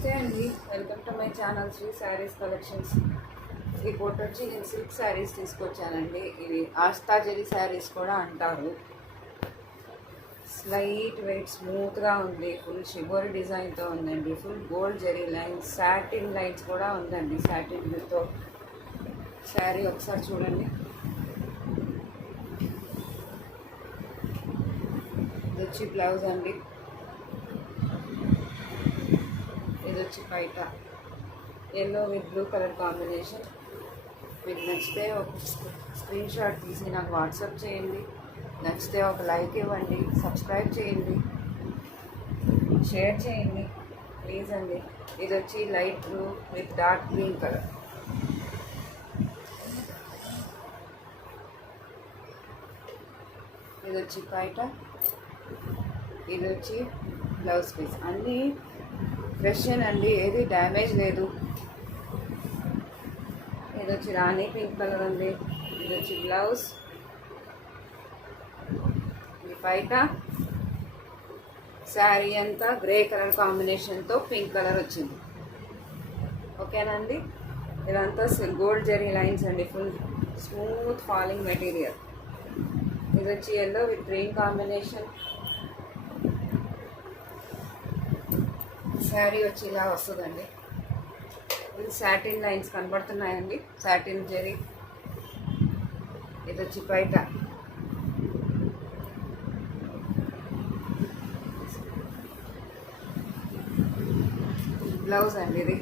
నమస్తే అండి, welcome to my channel Shri saris collections. ఈ ఫోటో వచ్చి నేను సిల్క్ శారీస్ తీసుకొచ్చానండి. ఇవి ఆస్తా జరీ శారీస్ కూడా అంటారు. స్లైట్ వెయిట్ స్మూత్గా ఉంది. ఫుల్ షిబోరి డిజైన్తో ఉందండి. Full gold zari lines, satin lines కూడా ఉందండి. సాటిన్తో శారీ ఒకసారి చూడండి. ఇది వచ్చి బ్లౌజ్ అండి. ఇది వచ్చి బయట yellow with blue colour combination. మీకు నచ్చితే ఒక స్క్రీన్ షాట్ తీసి నాకు వాట్సాప్ చేయండి. నచ్చితే ఒక లైక్ ఇవ్వండి, సబ్స్క్రైబ్ చేయండి, షేర్ చేయండి ప్లీజ్ అండి. ఇది వచ్చి light blue with dark green colour. ఇది వచ్చి బయట, ఇది వచ్చి బ్లౌజ్ పీస్. అన్నీ ఫ్రెష్ అండి, ఏది డ్యామేజ్ లేదు. ఇది వచ్చి రాణి పింక్ కలర్ ఉంది. ఇది వచ్చి బ్లౌజ్. ఇది బయట శారీ అంతా గ్రే కలర్ కాంబినేషన్తో పింక్ కలర్ వచ్చింది. ఓకేనండి. ఇదంతా గోల్డ్ జరీ లైన్స్ అండి. Full smooth falling material. ఇది వచ్చి yellow with green combination. Sari వచ్చి ఇలా వస్తుందండి. ఇది సాటిన్ లైన్స్ కనబడుతున్నాయండి, సాటిన్ జరీ. ఇది వచ్చి బయట బ్లౌజ్ అండి. ఇది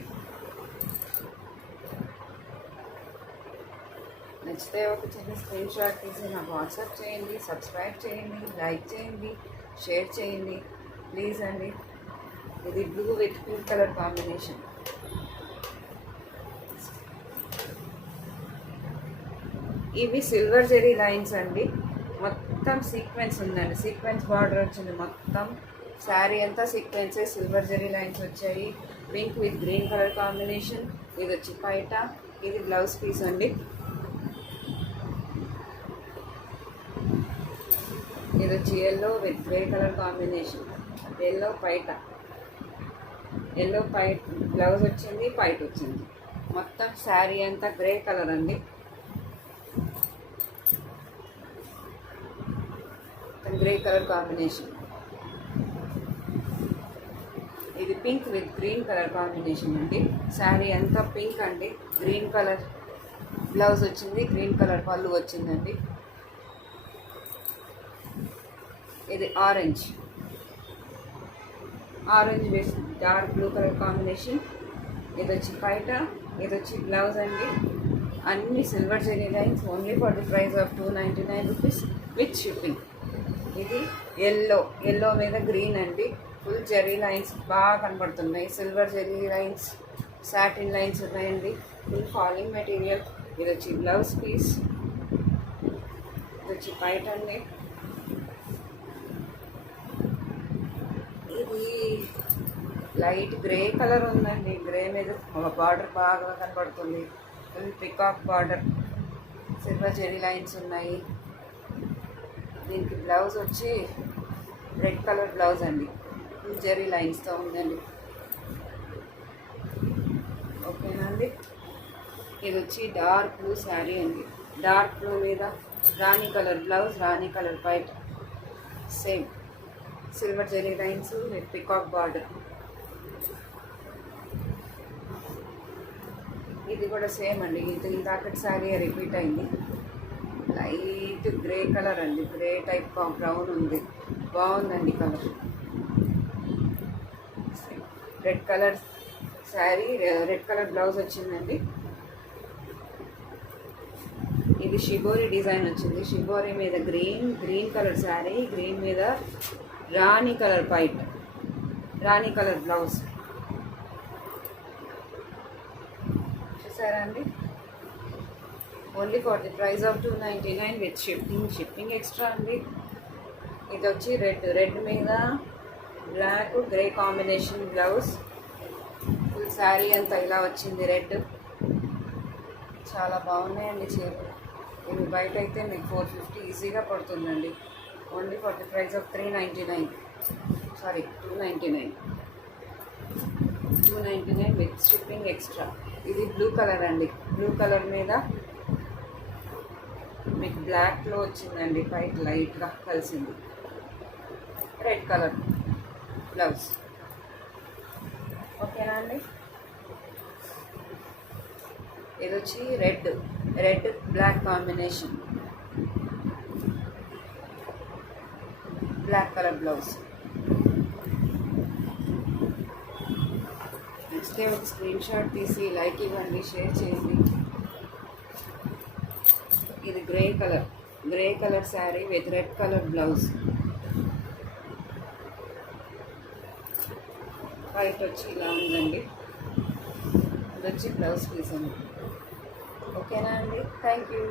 నచ్చితే ఒక చిన్న స్క్రీన్ షాట్ తీసి నాకు వాట్సాప్ చేయండి, సబ్స్క్రైబ్ చేయండి, లైక్ చేయండి, షేర్ చేయండి ప్లీజ్ అండి. ఇది blue with pink colour combination. ఇవి సిల్వర్ జెరీ లైన్స్ అండి. మొత్తం సీక్వెన్స్ ఉందండి, సీక్వెన్స్ బార్డర్ వచ్చింది మొత్తం. శారీ అంతా సీక్వెన్సే, సిల్వర్ జెరీ లైన్స్ వచ్చాయి. Pink with green colour combination. ఇది వచ్చి బయట. ఇది బ్లౌజ్ పీస్ అండి. ఇది వచ్చి yellow with grey colour combination. Yellow బయట, ఎల్లో పైట్ బ్లౌజ్ వచ్చింది, పైట్ వచ్చింది. మొత్తం శారీ అంతా గ్రే కలర్ అండి. Grey colour combination. ఇది pink with green colour combination అండి. శారీ అంతా పింక్ అండి. గ్రీన్ కలర్ బ్లౌజ్ వచ్చింది, గ్రీన్ కలర్ పళ్ళు వచ్చిందండి. ఇది orange with dark blue colour combination. ఇది వచ్చి బయట. ఇది వచ్చి బ్లౌజ్ అండి. అన్ని silver zari lines, only for the price of 299 rupees with shipping. ఇది ఎల్లో మీద గ్రీన్ అండి. ఫుల్ జెరీ లైన్స్ బాగా కనబడుతున్నాయి. Silver zari lines, satin lines ఉన్నాయండి. Full falling material. ఇది వచ్చి బ్లౌజ్ పీస్. ఇది వచ్చి బయట అండి. ఇది లైట్ గ్రే కలర్ ఉందండి. గ్రే మీద ఒక బార్డర్ బాగా కనబడుతుంది. Full peacock border, silver zari lines ఉన్నాయి. దీనికి బ్లౌజ్ వచ్చి రెడ్ కలర్ బ్లౌజ్ అండి. ఫుల్ జెరీ లైన్స్తో ఉందండి. ఓకేనండి. ఇది వచ్చి డార్క్ బ్లూ శారీ అండి. డార్క్ బ్లూ మీద రాణి కలర్ బ్లౌజ్, రాణి colour white, same silver zari lines with peacock border. ఇది కూడా సేమ్ అండి. ఇది ఇందాకటి శారీ రిపీట్ అయింది. లైట్ గ్రే కలర్ అండి. గ్రే టైప్ బ్రౌన్ ఉంది, బాగుందండి colour. Red colour sari, red colour blouse వచ్చిందండి. ఇది షిబోరి డిజైన్ వచ్చింది. షిబోరి మీద గ్రీన్ కలర్ శారీ, గ్రీన్ మీద రాణి కలర్ పైట్, రాణి కలర్ బ్లౌజ్. చూసారా అండి. Only for the price of 299 with shipping extra అండి. ఇది వచ్చి రెడ్ మీద black grey combination blouse. Full sari అంతా ఇలా వచ్చింది రెడ్. చాలా బాగున్నాయండి చీరలు. ఇవి బయట అయితే మీకు 450 ఈజీగా పడుతుందండి. Only for the price of 399, sorry 299. 299 with shipping extra. ఇది బ్లూ కలర్ అండి. బ్లూ కలర్ మీద మీకు బ్లాక్లో వచ్చిందండి, వైట్ లైట్గా కలిసింది. Red colour blouse. ఓకేనా అండి. ఇది వచ్చి red black combination, black colour blouse. Next ఒక స్క్రీన్ షాట్ తీసి లైక్ ఇవ్వండి, షేర్ చేయండి. ఇది grey colour sari with red colour blouse. White వచ్చి ఇలా ఉందండి. ఇది వచ్చి బ్లౌజ్ పీస్ అండి. ఓకేనా అండి. Thank you.